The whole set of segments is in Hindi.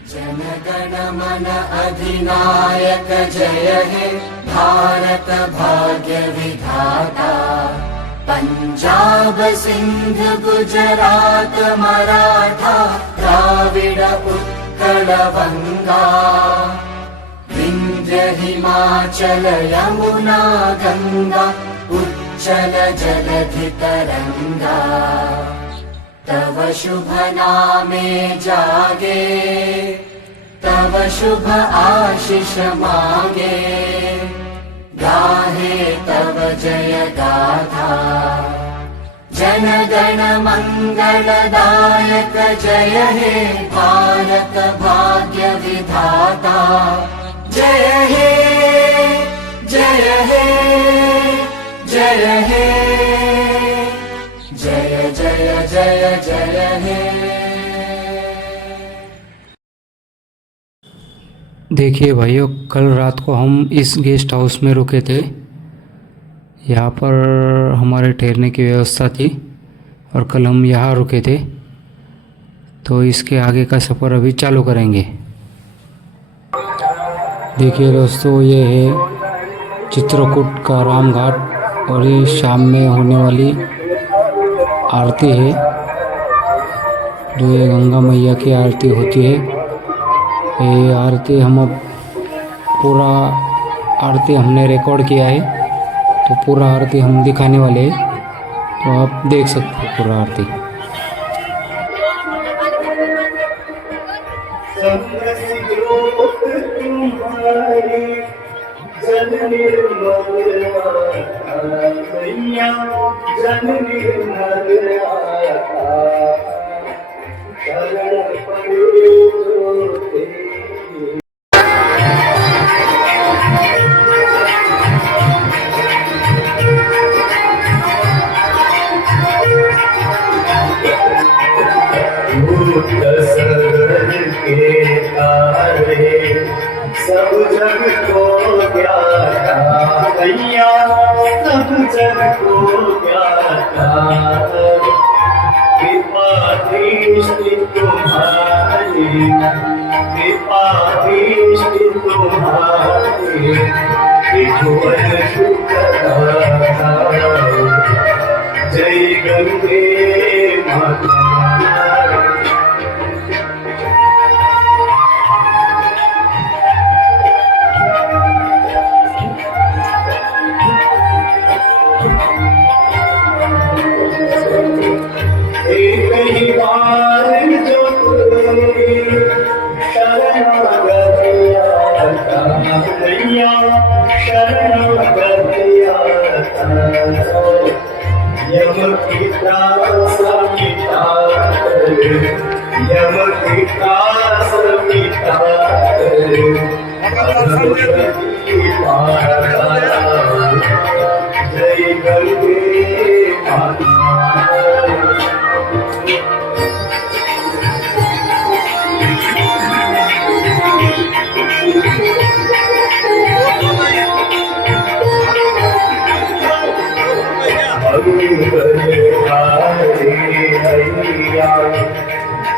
जनगण मन अधिनायक जय हे भारत भाग्य विधाता। पंजाब सिंध गुजरात मराठा द्राविड उत्कल बंगा। विंध्य हिमाचल यमुना गंगा उच्चल जलधि तरंगा। तव शुभ नामे जागे तव शुभ आशीष मागे। गाहे तव जय गाथा जनगण मंगलदायक जय हे भारत भाग्य विधाता। जय हे जय हे जय हे जय जय जय जय हे। देखिए भाइयों, कल रात को हम इस गेस्ट हाउस में रुके थे। यहाँ पर हमारे ठहरने की व्यवस्था थी और कल हम यहाँ रुके थे। तो इसके आगे का सफ़र अभी चालू करेंगे। देखिए दोस्तों, ये है चित्रकूट का राम घाट और ये शाम में होने वाली आरती है, जो ये गंगा मैया की आरती होती है। ये आरती पूरा आरती हमने रिकॉर्ड किया है, तो पूरा आरती हम दिखाने वाले हैं, तो आप देख सकते हो पूरा आरती। सब जग को ज्ञाता भैया, सब जग को ज्ञाता। कृपा दृष्टि तुम्हारी, कृपा दृष्टि तुम्हारी। त्रिभुवन सुखदाता जय गंगे माता। यम पिता समिता यम पिता समिता जय गंगे माता।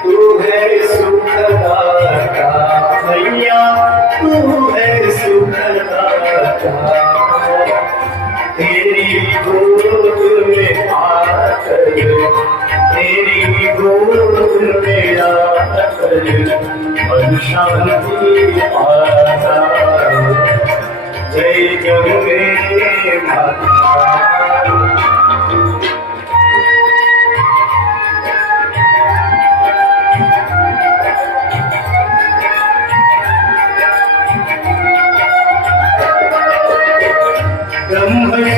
तू है सुखदाता भैया, तू है सुखदाता। तेरी गोद में आकर, तेरी गोद में आकर मन शांति पाता। जय गंगे माता।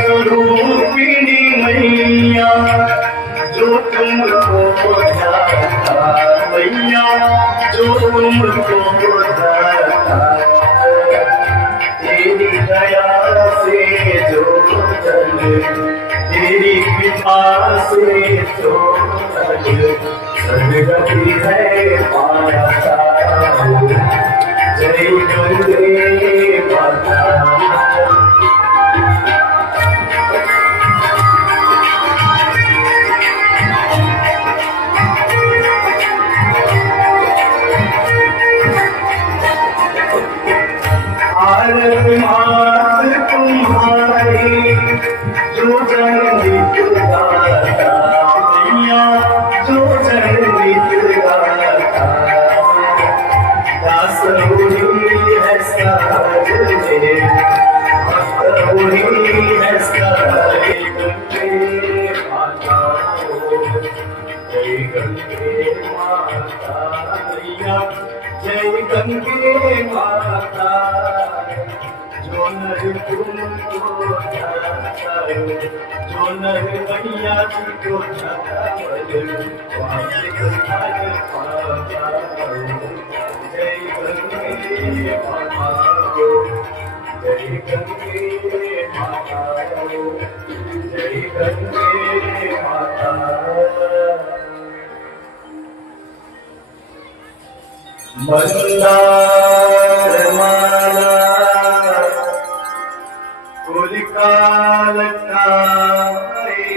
ब्रह्मस्वरूपिणी मैया, जो तुमको ध्याता मैया, जो तुमको ध्याता। तेरी दया से जो चले, तेरी कृपा से जो चले, सदगति है पाता। जय गंगे माता। मैया जय गंगे माता जो नर तुमको जाता है जो नर मैया जी को जाता है वहाँ से भाग पाता है जय गंगे माता जय गंगे माता जय गंगे माता मंदार माला कुलिकाल काई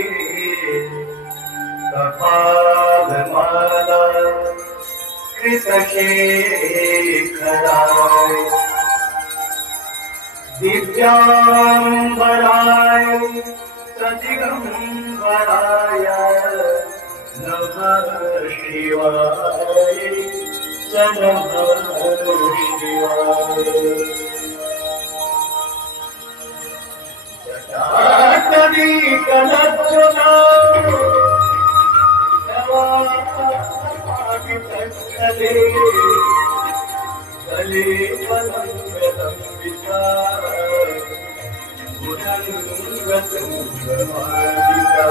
कपाल माला कृतशेखराय दिव्यांबराय सदिगंबराय नमः शिवाय नमः शिवाय जटाटवी कनच्चुना नवागितस्थले गले पलंगलंबिता गुणंगतुंगमालिका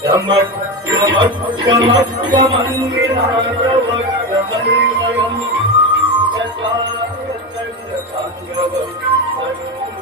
चमक चमक चमक चमंगिनादवक्तमन्वयम् चचारचन्द्रसाङ्गवम्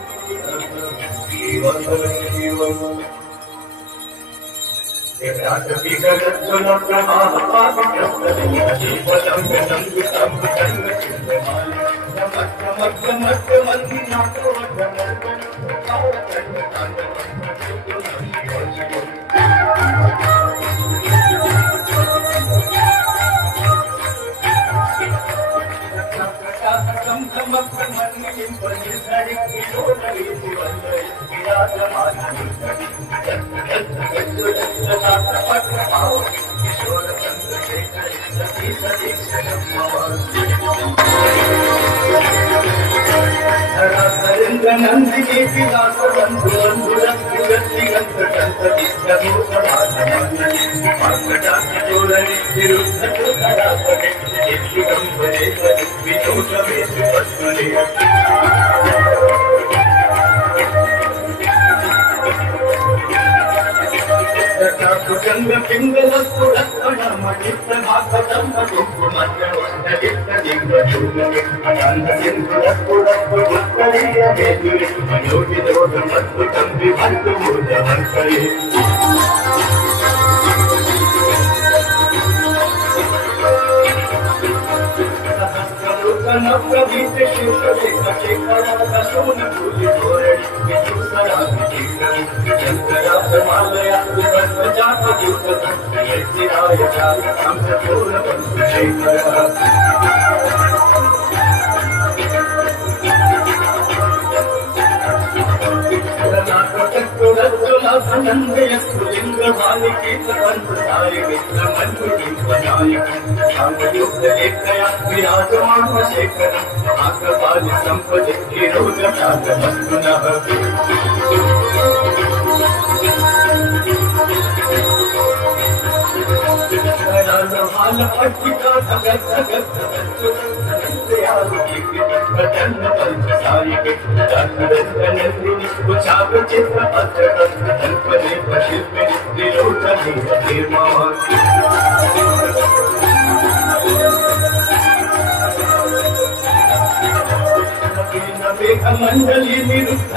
शिवम् नंदिनी विलास बंधु मंडली निरुद्ध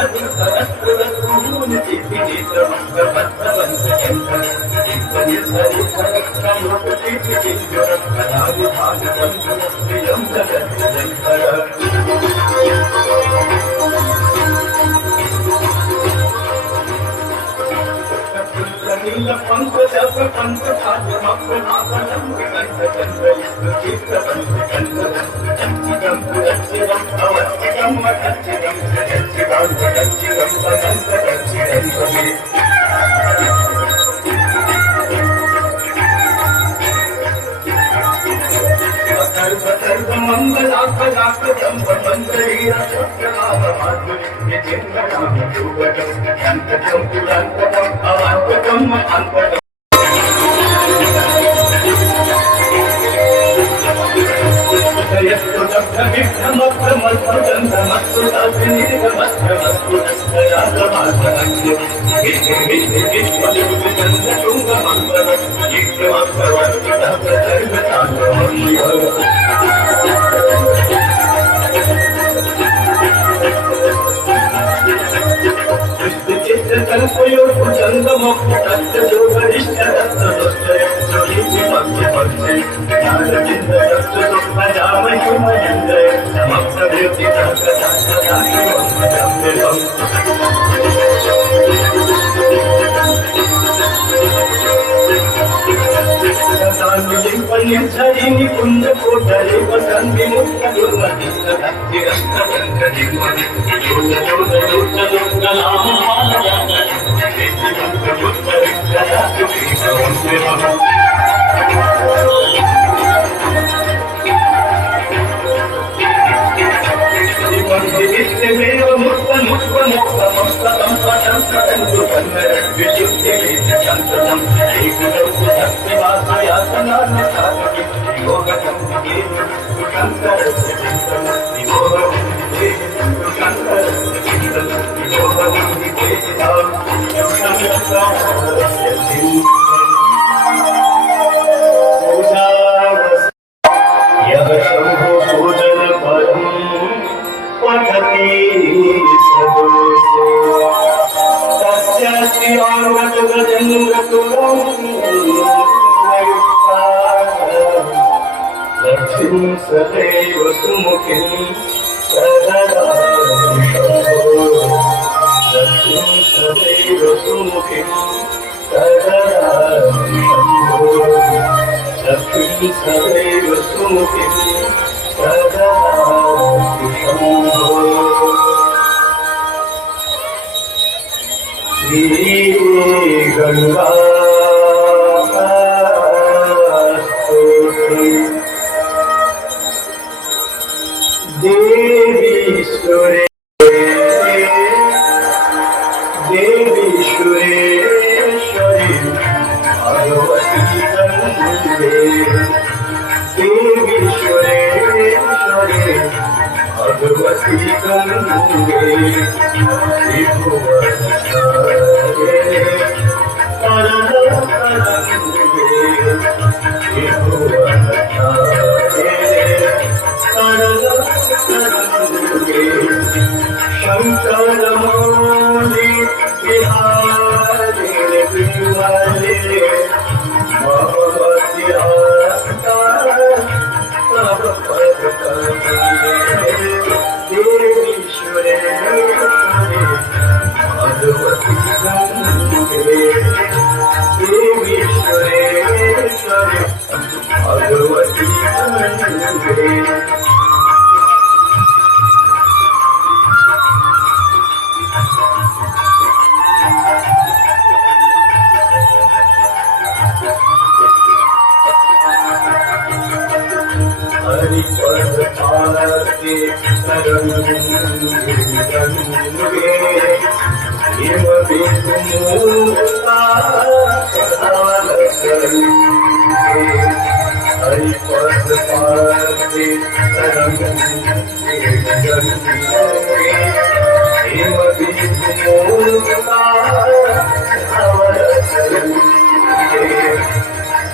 पंख जप पंख खाज मक्र नागलम कंठ चंद्र चित्त पंख कंठ चंचिकम पुरच्चिरम अवच्चिकम मठच्चिरम चच्चिकांत चच्चिकम पदंत चच्चिरम कवि सर्व मंगलाकलाक दंभ मंगलीरा चक्रलाभ माधुरी निचिंतनाम युगटम अंतकम पुरांतकम अवांतकम अंतकम कुंज कोठरी वसंती मुक्त दुर्मती सदाची रस्तगंधी सदैव सुमुखी सदा लक्ष्मी सदैव सुमुखी सदा लक्ष्मी सदैव सुमुखी सदा श्री गंगा देवी सुरे सुरेश्वरी भगवती गंगे देवी सुरेश्वरी भगवती गंगे शंकर मौली बिहारी बिवाले भगवती आस्था सब पद देवी सुरेश्वरी भगवती गंगे देवी सुरेश्वरी भगवती गंगे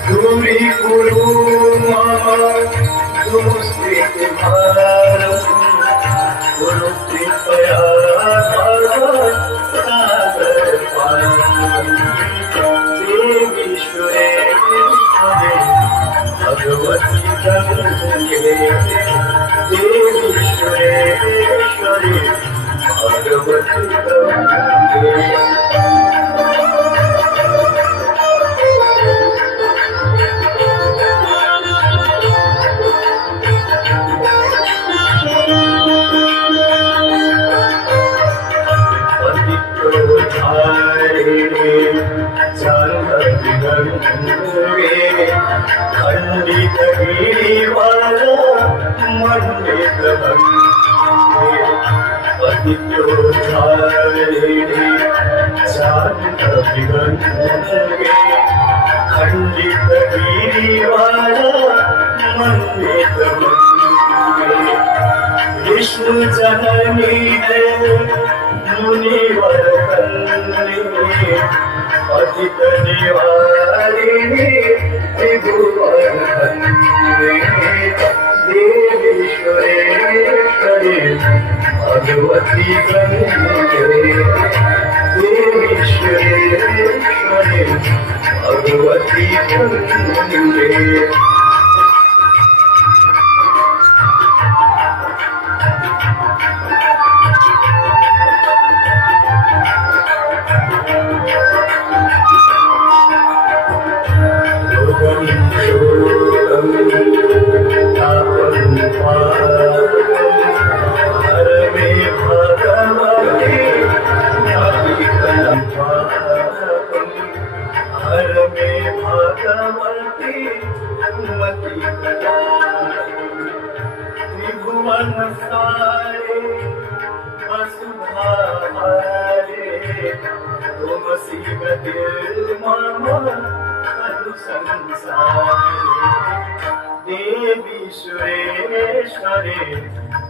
दूरी गुरु मामा दुष्कृत भारत गुरु कृपया सागर देवी सुरेश्वरी भगवती गंगे देवी सुरेश्वरी भगवती गंगे खंडित गिरिवाल मंडित खंडित गिरिवाल मंडित जननी है मुनिवर कन्नी पतित निवारिणी त्रिभुवन धन्वी देवी सुरेश्वरी भगवती गंगे देवी सुरेश्वरी भगवती गंगे त्रिभुवन सारे वसुधा हारे तुम सीगति मम अनु संसारे देवी सुरेश्वरी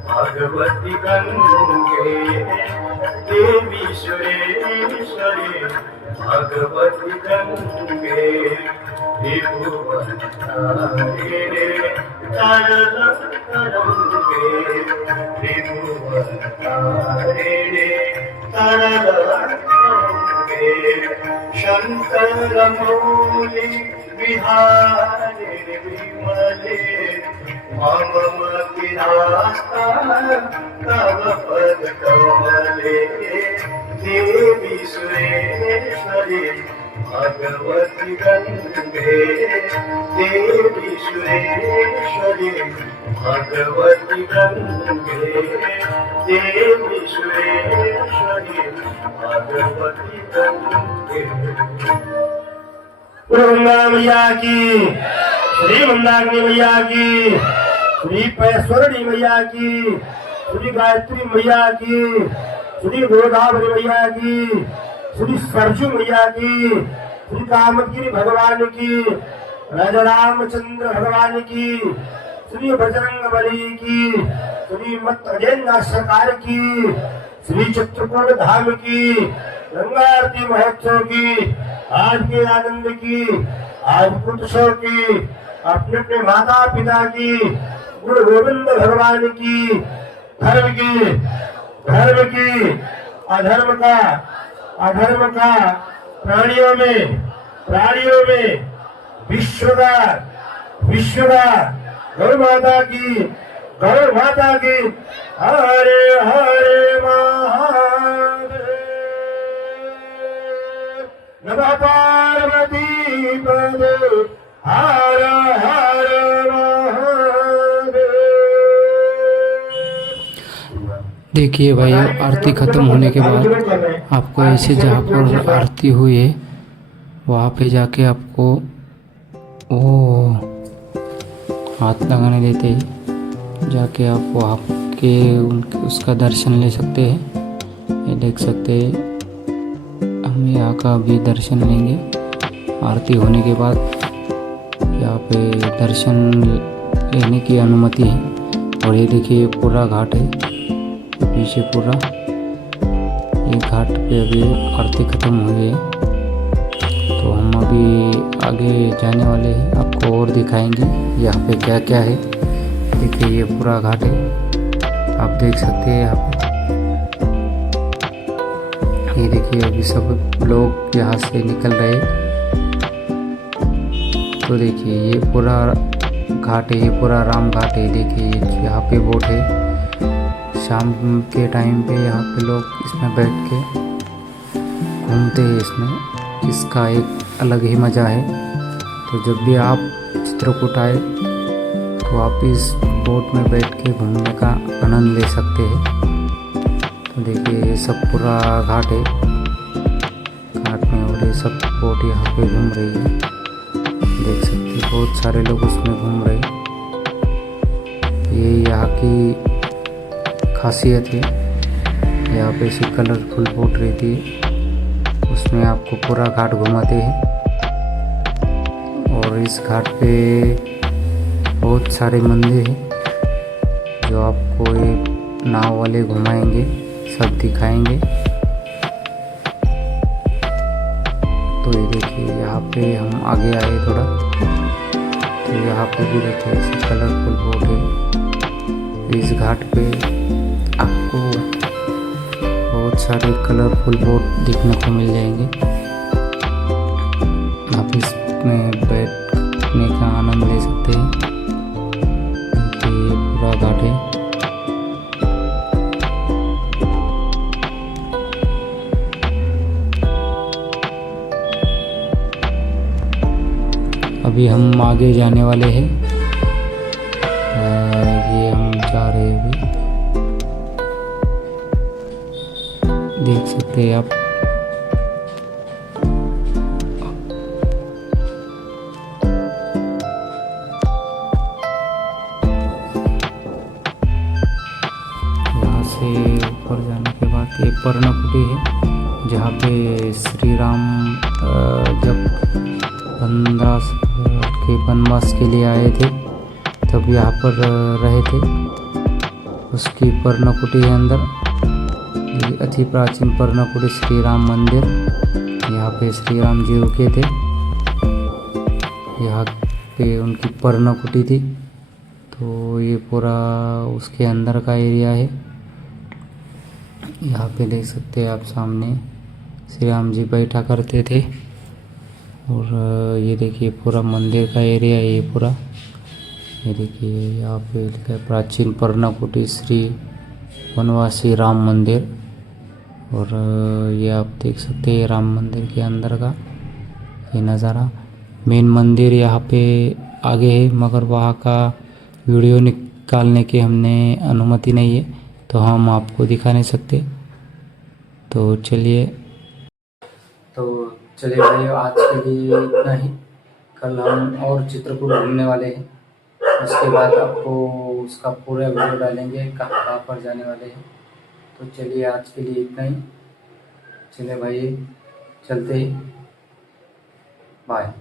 भगवती गंगे देवी सुरेश्वरी भगवती गंगे त्रिभुवन तारिणे तरंगे त्रिभुवन तारिणे तरंगे शंकर मौली विहारे विमले मम मतिरास्ता तव पद कमले देवी सुरेश्वरी भगवती गंगे देवी सुरेश्वरी भगवती गंगे देवी सुरेश्वरी भगवती गंगे। गंगा मैया की, श्री मंदाकिनी मैया की, श्री पैश्वरणी मैया की, श्री गायत्री मैया की, श्री गोदावरी मैया की, श्री सरजू मैया की, श्री कामतगिरी भगवान की, राजा रामचंद्र भगवान की, श्री बजरंग बली की, श्री मत अजेंद्र सरकार की, श्री चित्रकूट धाम की, गंगा आरती महोत्सव की, आज के आनंद की, आज उत्सव की, अपने अपने माता पिता की, गुरु गोविंद भगवान की, धर्म की अधर्म का प्राणियों में विश्व का गौ माता की हरे हरे महादेव नमः पार्वती पदे हर हर महादेव। देखिए भाई, आरती खत्म होने के बाद आपको ऐसे जहाँ पर आरती हुई है वहाँ पे जाके आपको वो हाथ लगाने देते हैं, जाके आप वहाँ के उसका दर्शन ले सकते हैं। ये देख सकते हैं, हम यहाँ का भी दर्शन लेंगे। आरती होने के बाद यहाँ पे दर्शन लेने की अनुमति है। और ये देखिए पूरा घाट है पीछे, पूरा ये घाट पे अभी आरती खत्म हुई है, तो हम अभी आगे जाने वाले हैं, आपको और दिखाएंगे यहाँ पे क्या क्या है। देखिए ये पूरा घाट है, आप देख सकते हैं यहाँ पे। ये देखिए अभी सब लोग यहाँ से निकल रहे हैं, तो देखिए ये पूरा घाट है, ये पूरा राम घाट है। देखिए यहाँ पे बोट है, शाम के टाइम पे यहाँ पे लोग इसमें बैठ के घूमते हैं। इसका एक अलग ही मज़ा है। तो जब भी आप चित्रकूट आए तो आप इस बोट में बैठ के घूमने का आनंद ले सकते हैं। तो देखिए ये सब पूरा घाट है, घाट में, और ये सब बोट यहाँ पे घूम रही है। देख सकते हैं बहुत सारे लोग उसमें घूम रहे हैं। ये यहाँ की खासियत है, यहाँ पे ऐसी कलरफुल बोट रहती है, उसमें आपको पूरा घाट घुमाते हैं। और इस घाट पे बहुत सारे मंदिर हैं जो आपको ये नाव वाले घुमाएंगे, सब दिखाएंगे। तो ये देखिए यहाँ पे हम आगे आए थोड़ा, तो यहाँ पे भी देखिए ऐसे कलरफुल बोट है। इस घाट पे आपको बहुत सारे कलरफुल बोट देखने को मिल जाएंगे। आप इसमें बैठने का आनंद ले सकते हैं। देखिए ये पूरा घाट है। अभी हम आगे जाने वाले हैं। ये हम जा रहे हैं अभी, देख सकते हैं आप। यहाँ से ऊपर जाने के बाद एक पर्णकुटी है, जहाँ पे श्री राम जब 15 के वनवास के लिए आए थे तब यहाँ पर रहे थे। उसकी पर्णकुटी है अंदर। ये अति प्राचीन पर्णकुटी श्री राम मंदिर, यहाँ पे श्री राम जी रुके थे। यहाँ पे उनकी पर्णकुटी थी। तो ये पूरा उसके अंदर का एरिया है। यहाँ पे देख सकते हैं आप सामने श्री राम जी बैठा करते थे। और ये देखिए पूरा मंदिर का एरिया है ये पूरा। ये देखिए यहाँ पे लिखा है प्राचीन पर्णकुटी श्री वनवासी राम मंदिर। और ये आप देख सकते हैं राम मंदिर के अंदर का ये नज़ारा। मेन मंदिर यहाँ पे आगे है, मगर वहाँ का वीडियो निकालने की हमने अनुमति नहीं है, तो हम आपको दिखा नहीं सकते। तो चलिए भाई, आज के लिए इतना ही। कल हम और चित्रकूट घूमने वाले हैं। उसके बाद आपको उसका पूरा वीडियो डालेंगे कहाँ पर जाने वाले हैं। तो चलिए आज के लिए इतना ही। चलिए भाई, चलते ही, बाय।